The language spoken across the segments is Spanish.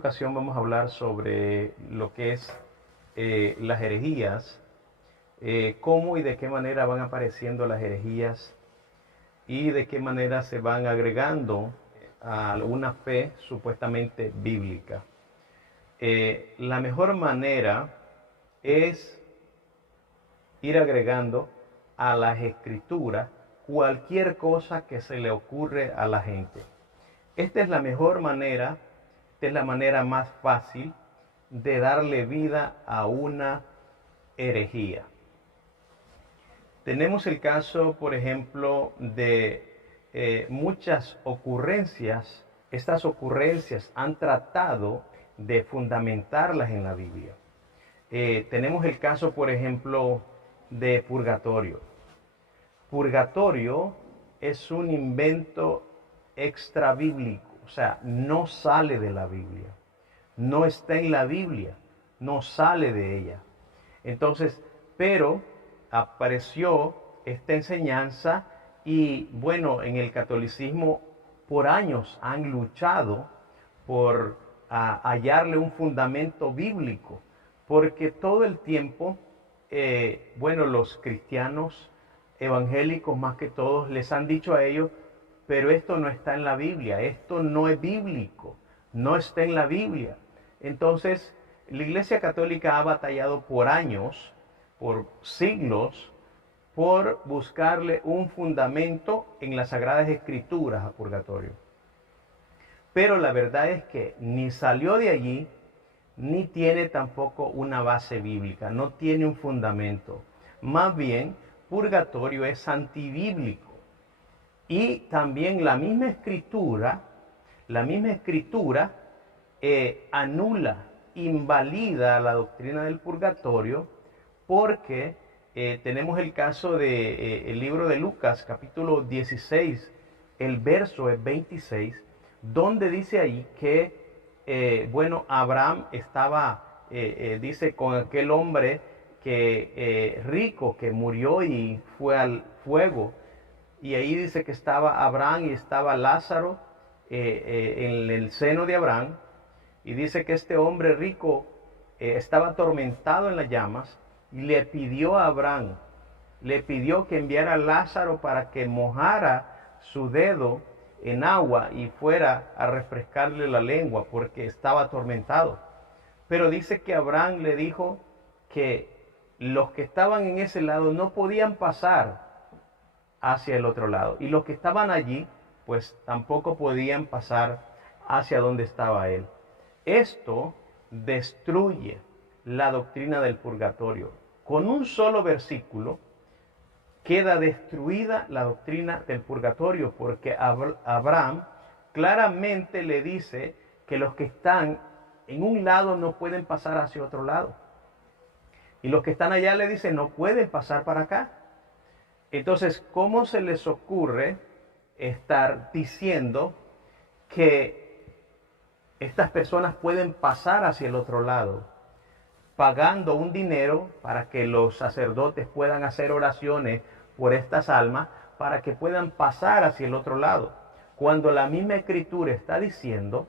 ocasión vamos a hablar sobre lo que es las herejías, cómo y de qué manera van apareciendo las herejías y de qué manera se van agregando a una fe supuestamente bíblica. La mejor manera es ir agregando a las escrituras cualquier cosa que se le ocurre a la gente. Esta es la mejor manera, esta es la manera más fácil de darle vida a una herejía. Tenemos el caso, por ejemplo, de muchas ocurrencias. Estas ocurrencias han tratado de fundamentarlas en la Biblia. Tenemos el caso, por ejemplo, de purgatorio. Purgatorio es un invento extra bíblico, o sea, no sale de la Biblia, no está en la Biblia, no sale de ella. Entonces, pero apareció esta enseñanza y bueno, en el catolicismo por años han luchado por hallarle un fundamento bíblico, porque todo el tiempo, bueno, los cristianos evangélicos más que todos les han dicho a ellos, pero esto no está en la Biblia, esto no es bíblico, no está en la Biblia. Entonces, la Iglesia Católica ha batallado por años, por siglos, por buscarle un fundamento en las Sagradas Escrituras a purgatorio. Pero la verdad es que ni salió de allí, ni tiene tampoco una base bíblica, no tiene un fundamento. Más bien, purgatorio es antibíblico. Y también la misma escritura anula, invalida la doctrina del purgatorio, porque tenemos el caso de el libro de Lucas, capítulo 16, el verso es 26, donde dice ahí que, bueno, Abraham estaba, dice, con aquel hombre que rico que murió y fue al fuego. Y ahí dice que estaba Abraham y estaba Lázaro en el seno de Abraham. Y dice que este hombre rico estaba atormentado en las llamas y le pidió a Abraham, le pidió que enviara a Lázaro para que mojara su dedo en agua y fuera a refrescarle la lengua porque estaba atormentado. Pero dice que Abraham le dijo que los que estaban en ese lado no podían pasar hacia el otro lado. Y los que estaban allí, pues tampoco podían pasar hacia donde estaba él. Esto destruye la doctrina del purgatorio. Con un solo versículo queda destruida la doctrina del purgatorio, porque Abraham claramente le dice que los que están en un lado no pueden pasar hacia otro lado. Y los que están allá le dicen no pueden pasar para acá. Entonces, ¿cómo se les ocurre estar diciendo que estas personas pueden pasar hacia el otro lado, pagando un dinero para que los sacerdotes puedan hacer oraciones por estas almas, para que puedan pasar hacia el otro lado? Cuando la misma Escritura está diciendo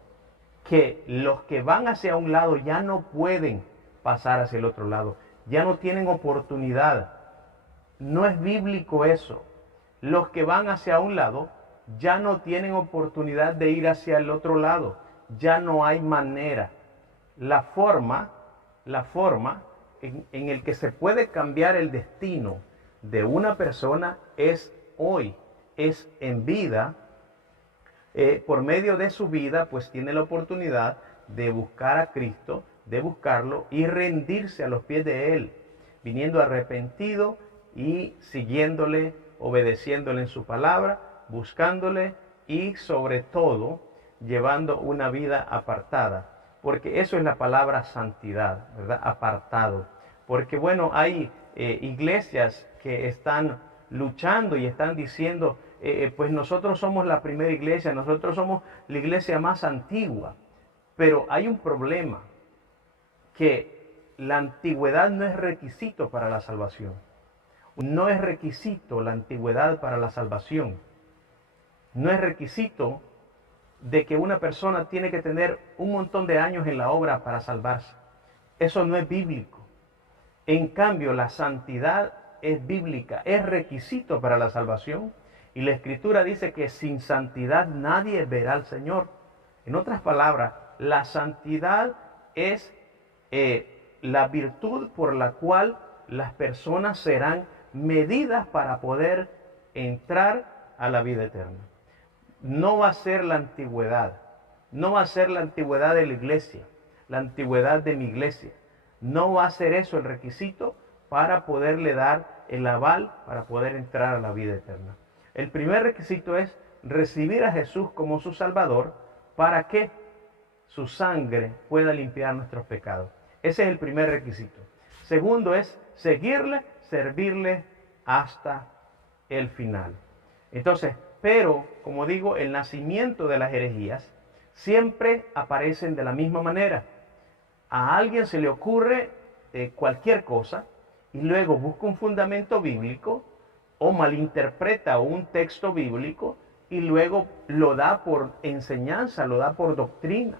que los que van hacia un lado ya no pueden pasar hacia el otro lado, ya no tienen oportunidad. No es bíblico eso. Los que van hacia un lado ya no tienen oportunidad de ir hacia el otro lado. Ya no hay manera. La forma en el que se puede cambiar el destino de una persona es hoy, es en vida. Por medio de su vida, pues tiene la oportunidad de buscar a Cristo, de buscarlo y rendirse a los pies de Él, viniendo arrepentido y siguiéndole, obedeciéndole en su palabra, buscándole y sobre todo llevando una vida apartada, porque eso es la palabra santidad, ¿verdad? Apartado. Porque bueno, hay iglesias que están luchando y están diciendo, pues nosotros somos la primera iglesia, nosotros somos la iglesia más antigua, pero hay un problema, que la antigüedad no es requisito para la salvación. No es requisito la antigüedad para la salvación. No es requisito de que una persona tiene que tener un montón de años en la obra para salvarse. Eso no es bíblico. En cambio, la santidad es bíblica, es requisito para la salvación. Y la Escritura dice que sin santidad nadie verá al Señor. En otras palabras, la santidad es la virtud por la cual las personas serán medidas para poder entrar a la vida eterna. No va a ser la antigüedad, no va a ser la antigüedad de la iglesia, la antigüedad de mi iglesia. No va a ser eso el requisito para poderle dar el aval para poder entrar a la vida eterna. El primer requisito es recibir a Jesús como su Salvador para que su sangre pueda limpiar nuestros pecados. Ese es el primer requisito. Segundo es seguirle, servirle hasta el final. Entonces, pero, como digo, el nacimiento de las herejías siempre aparecen de la misma manera. A alguien se le ocurre cualquier cosa y luego busca un fundamento bíblico o malinterpreta un texto bíblico y luego lo da por enseñanza, lo da por doctrina,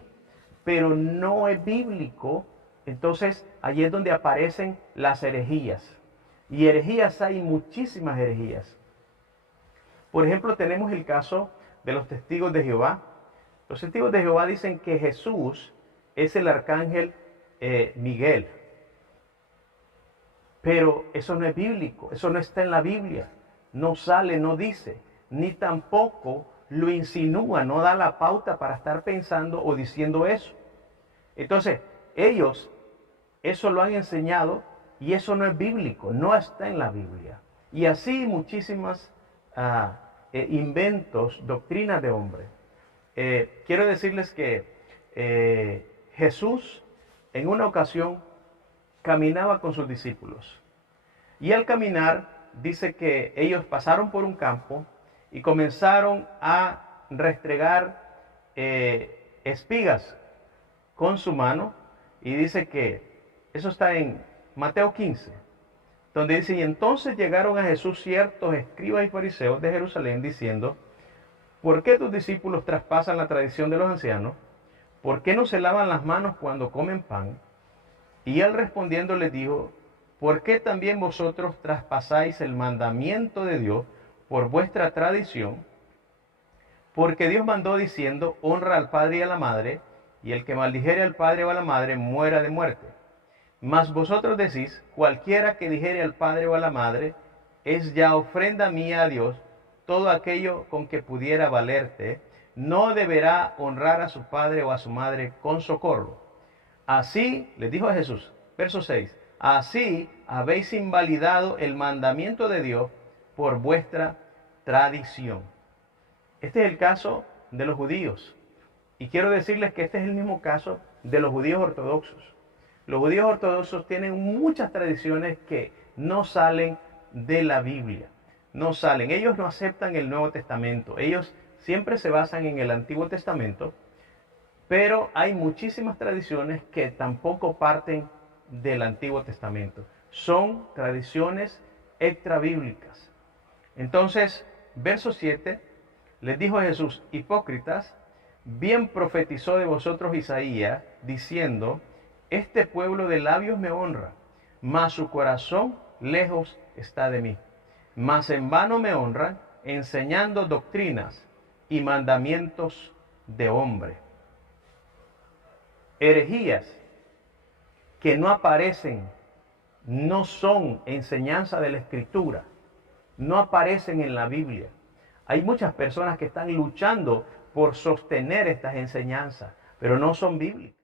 pero no es bíblico. Entonces allí es donde aparecen las herejías. Y herejías, hay muchísimas herejías. Por ejemplo, tenemos el caso de los testigos de Jehová. Los testigos de Jehová dicen que Jesús es el arcángel Miguel. Pero eso no es bíblico, eso no está en la Biblia. No sale, no dice, ni tampoco lo insinúa, no da la pauta para estar pensando o diciendo eso. Entonces, ellos eso lo han enseñado y eso no es bíblico, no está en la Biblia. Y así muchísimas inventos, doctrinas de hombre. Quiero decirles que Jesús en una ocasión caminaba con sus discípulos. Y al caminar dice que ellos pasaron por un campo y comenzaron a restregar espigas con su mano. Y dice que eso está en Mateo 15, donde dice: y entonces llegaron a Jesús ciertos escribas y fariseos de Jerusalén diciendo: ¿por qué tus discípulos traspasan la tradición de los ancianos? ¿Por qué no se lavan las manos cuando comen pan? Y él respondiendo les dijo: ¿por qué también vosotros traspasáis el mandamiento de Dios por vuestra tradición? Porque Dios mandó diciendo: honra al padre y a la madre, y el que maldijere al padre o a la madre muera de muerte. Mas vosotros decís: cualquiera que dijere al padre o a la madre, es ya ofrenda mía a Dios, todo aquello con que pudiera valerte, no deberá honrar a su padre o a su madre con socorro. Así, les dijo a Jesús, verso 6, así habéis invalidado el mandamiento de Dios por vuestra tradición. Este es el caso de los judíos. Y quiero decirles que este es el mismo caso de los judíos ortodoxos. Los judíos ortodoxos tienen muchas tradiciones que no salen de la Biblia. No salen. Ellos no aceptan el Nuevo Testamento. Ellos siempre se basan en el Antiguo Testamento. Pero hay muchísimas tradiciones que tampoco parten del Antiguo Testamento. Son tradiciones extrabíblicas. Entonces, verso 7, les dijo a Jesús: hipócritas, bien profetizó de vosotros Isaías, diciendo: este pueblo de labios me honra, mas su corazón lejos está de mí. Mas en vano me honran, enseñando doctrinas y mandamientos de hombre. Herejías que no aparecen, no son enseñanza de la Escritura, no aparecen en la Biblia. Hay muchas personas que están luchando por sostener estas enseñanzas, pero no son bíblicas.